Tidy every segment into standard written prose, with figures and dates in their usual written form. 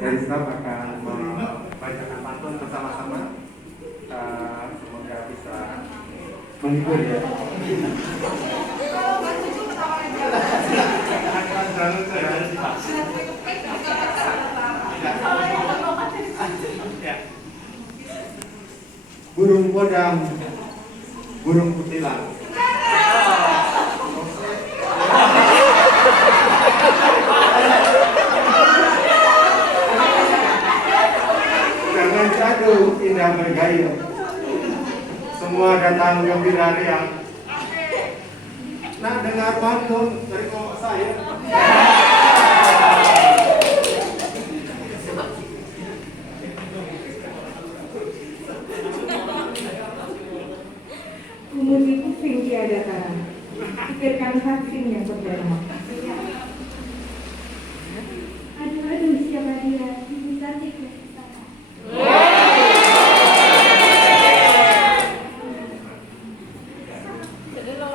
dari staf akan membacakan pantun bersama-sama. Semoga bisa menghibur ya. Burung bodang, burung kutilang. Jangan jatuh indah bergaya, semua datang gembira riang. Nah, dengar pantun dari kelompok saya. Umur itu sing tiada tara, pikirkan vaksin yang berdana. Aduh, siapa dia? Ibu cantik ya, sana.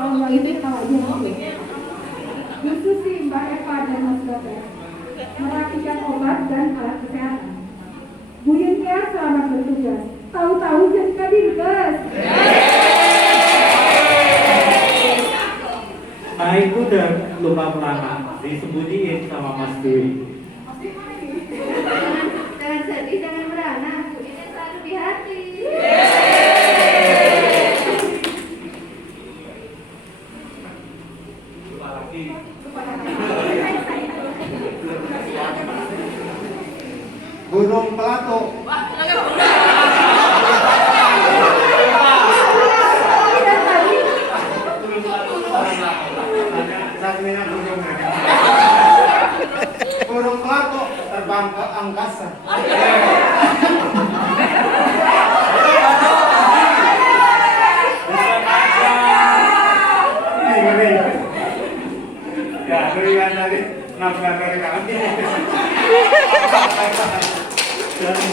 Allah itu kalau dia khusus si Mbak Eva dan Mas Bapak merapikan obat dan alat kesehatan. Buyutnya selamat bertugas. Tahu-tahu jadi kadirgas. Nah itu udah lupa pelana, disembunyiin sama Mas Dwi. Jangan sedih, jangan merana. Ini selalu di hati. Burung pelatuk. Burung pelatuk terbang ke angkasa. Ya, durian tadi nabrak dari kami. Jangan